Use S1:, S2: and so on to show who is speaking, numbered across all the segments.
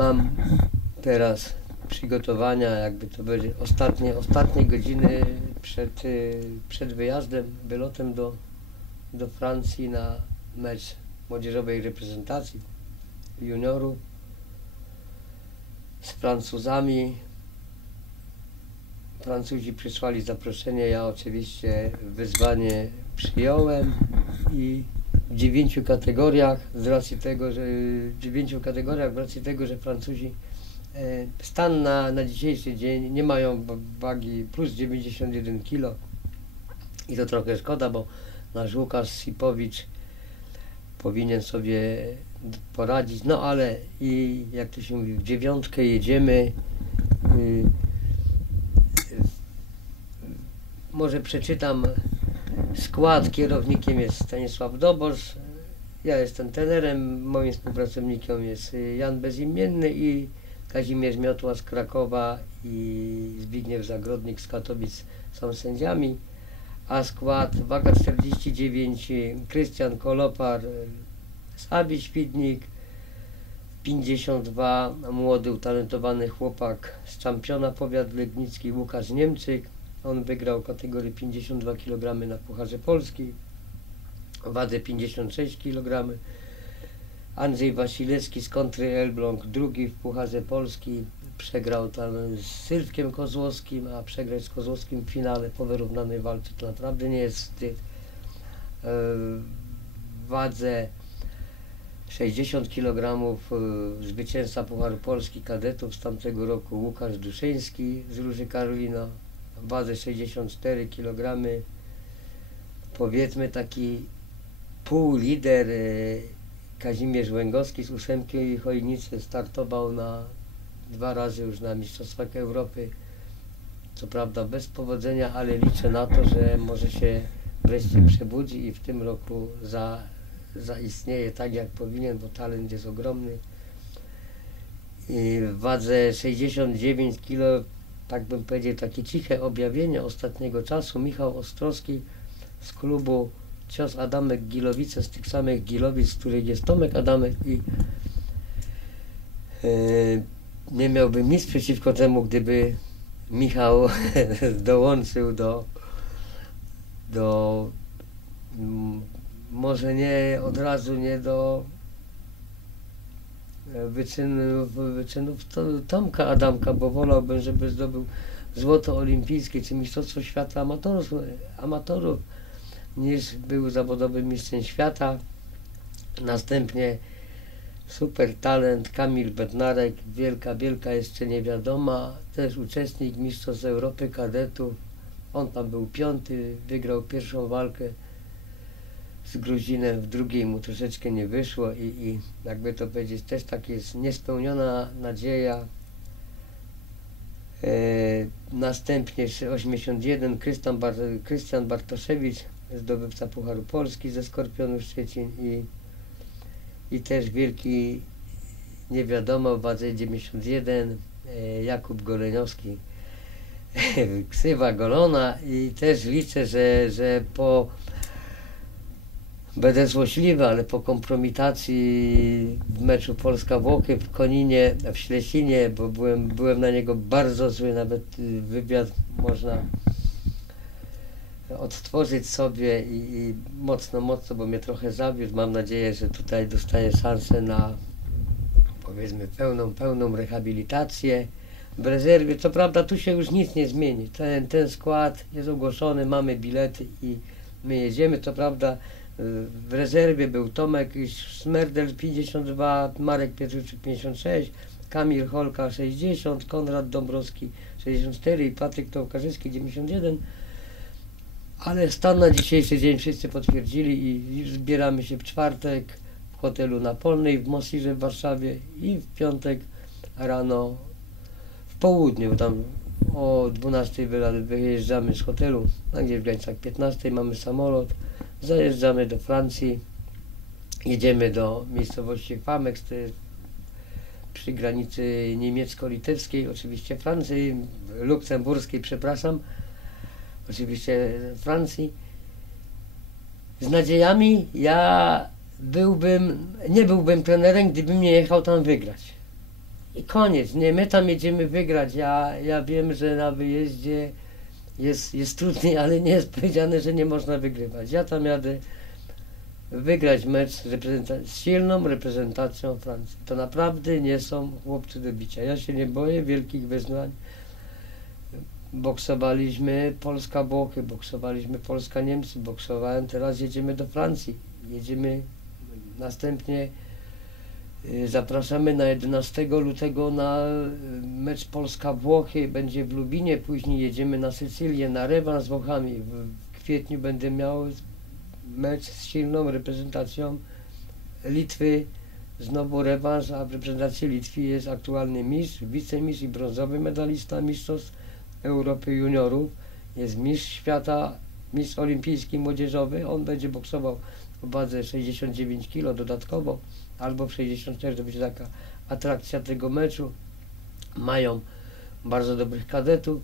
S1: mam teraz przygotowania, jakby to będzie ostatnie, ostatnie godziny przed, y, przed wyjazdem, wylotem do, do Francji na mecz młodzieżowej reprezentacji juniorów z Francuzami. Francuzi przysłali zaproszenie, ja oczywiście wyzwanie przyjąłem i w dziewięciu kategoriach z racji tego, że w dziewięciu kategoriach z racji tego, że Francuzi e, stan na, na dzisiejszy dzień nie mają wagi plus 91 kg i to trochę szkoda, bo nasz Łukasz Sipowicz powinien sobie poradzić, no ale i jak to się mówi, w dziewiątkę jedziemy. Y, może przeczytam skład. Kierownikiem jest Stanisław Dobosz. Ja jestem trenerem. Moim współpracownikiem jest Jan Bezimienny i Kazimierz Miotła z Krakowa i Zbigniew Zagrodnik z Katowic są sędziami. A skład waga 49, Krystian Kolopar z Abi Świdnik, 52, młody, utalentowany chłopak z czampiona powiat legnicki Łukasz Niemczyk, on wygrał kategorię 52 kg na Pucharze Polski, wadze 56 kg. Andrzej Wasilewski z kontry Elbląg, drugi w Pucharze Polski, przegrał tam z Sylwkiem Kozłowskim, a przegrać z Kozłowskim w finale po wyrównanej walce to naprawdę nie jest wstyd. E, wadze 60 kg e, zwycięzca Pucharu Polski kadetów z tamtego roku Łukasz Duszyński z Róży Karolina, wadze 64 kg. Powiedzmy taki półlider e, Kazimierz Łęgowski z ósemki Chojnicy startował na dwa razy już na Mistrzostwach Europy. Co prawda bez powodzenia, ale liczę na to, że może się wreszcie przebudzi i w tym roku za, zaistnieje tak jak powinien, bo talent jest ogromny. I w wadze 69 kg tak bym powiedział, takie ciche objawienie ostatniego czasu. Michał Ostrowski z klubu Cios Adamek Gilowice, z tych samych Gilowic, z których jest Tomek Adamek i yy, nie miałbym nic przeciwko temu, gdyby Michał dołączył do, do może nie od razu nie do wyczynów, wyczynów Tomka Adamka, bo wolałbym, żeby zdobył złoto olimpijskie czy Mistrzostwo Świata amatorów, amatorów niż był zawodowym mistrzem świata. Następnie super talent Kamil Bednarek, wielka, wielka jeszcze niewiadoma, też uczestnik Mistrzostw Europy kadetów. On tam był piąty, wygrał pierwszą walkę z Gruzinem, w drugiej mu troszeczkę nie wyszło i, i jakby to powiedzieć, też tak jest niespełniona nadzieja. E, następnie 81 Krystian, Bar Krystian Bartoszewicz, zdobywca Pucharu Polski ze Skorpionów Szczecin i, i też wielki nie wiadomo wadze 91 e, Jakub Goleniowski ksywa Golona i też liczę, że, że po będę złośliwy, ale po kompromitacji w meczu Polska-Włochy w Koninie, w Ślesinie, bo byłem, byłem na niego bardzo zły, nawet y, wywiad można odtworzyć sobie i, i mocno, mocno, bo mnie trochę zawiódł. Mam nadzieję, że tutaj dostaję szansę na powiedzmy pełną, pełną rehabilitację w rezerwie. Co prawda tu się już nic nie zmieni. Ten, ten skład jest ogłoszony, mamy bilety i my jedziemy. Co prawda w rezerwie był Tomek Smerdel 52, Marek Pietrzyczyk 56, Kamil Holka 60, Konrad Dąbrowski 64 i Patryk Tołkarzyski 91. Ale stan na dzisiejszy dzień wszyscy potwierdzili i zbieramy się w czwartek w hotelu na Polnej w Mosirze w Warszawie i w piątek rano w południu, tam o 12 wyjeżdżamy z hotelu, a gdzieś w granicach 15 mamy samolot. Zajeżdżamy do Francji, jedziemy do miejscowości Famex, to jest przy granicy niemiecko-litewskiej, oczywiście Francji, luksemburskiej, przepraszam, oczywiście Francji. Z nadziejami ja byłbym, nie byłbym trenerem, gdybym nie jechał tam wygrać. i koniec. Nie, my tam jedziemy wygrać. Ja, ja wiem, że na wyjeździe jest, jest trudniej, ale nie jest powiedziane, że nie można wygrywać. Ja tam jadę wygrać mecz z, reprezenta- z silną reprezentacją Francji. To naprawdę nie są chłopcy do bicia. Ja się nie boję wielkich wyznań. Boksowaliśmy Polska-Włochy, boksowaliśmy Polska-Niemcy, boksowałem, teraz jedziemy do Francji. Jedziemy następnie Zapraszamy na 11 lutego na y, mecz Polska-Włochy, będzie w Lubinie, później jedziemy na Sycylię, na rewans z Włochami. W kwietniu będę miał mecz z silną reprezentacją Litwy, znowu rewanż, a w reprezentacji Litwy jest aktualny mistrz, wicemistrz i brązowy medalista mistrzostw Europy juniorów, jest mistrz świata, mistrz olimpijski młodzieżowy, on będzie boksował w wadze 69 kg dodatkowo, albo w 64, to będzie taka atrakcja tego meczu. Mają bardzo dobrych kadetów.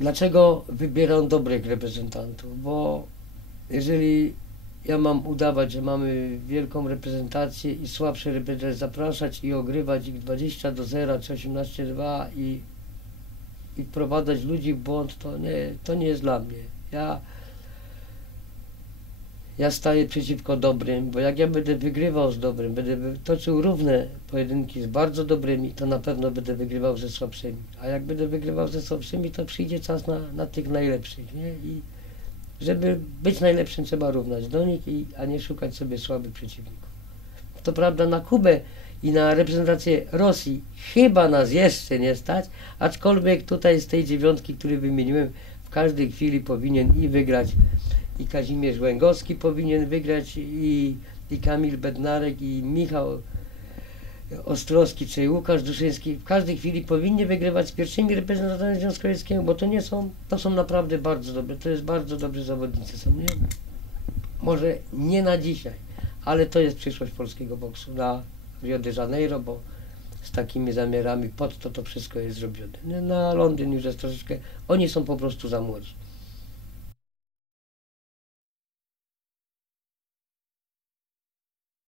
S1: Dlaczego wybieram dobrych reprezentantów? Bo jeżeli ja mam udawać, że mamy wielką reprezentację i słabsze reprezentacje zapraszać i ogrywać ich 20 do 0 czy 18 do 2 i, i wprowadzać ludzi w błąd, to nie, to nie jest dla mnie. Ja ja staję przeciwko dobrym, bo jak ja będę wygrywał z dobrym, będę toczył równe pojedynki z bardzo dobrymi, to na pewno będę wygrywał ze słabszymi. A jak będę wygrywał ze słabszymi, to przyjdzie czas na, na tych najlepszych, nie? I żeby być najlepszym, trzeba równać do nich, i, a nie szukać sobie słabych przeciwników. To prawda, na Kubę i na reprezentację Rosji chyba nas jeszcze nie stać, aczkolwiek tutaj z tej dziewiątki, który wymieniłem, w każdej chwili powinien i wygrać i Kazimierz Łęgowski powinien wygrać i, i Kamil Bednarek i Michał Ostrowski czy Łukasz Duszyński w każdej chwili powinni wygrywać z pierwszymi reprezentantami Związku Radzieckiego, bo to nie są, to są naprawdę bardzo dobre, to jest bardzo dobrzy zawodnicy są, nie? Może nie na dzisiaj, ale to jest przyszłość polskiego boksu na Rio de Janeiro, bo z takimi zamiarami pod to to wszystko jest zrobione. Na Londyn już jest troszeczkę, oni są po prostu za młodzi.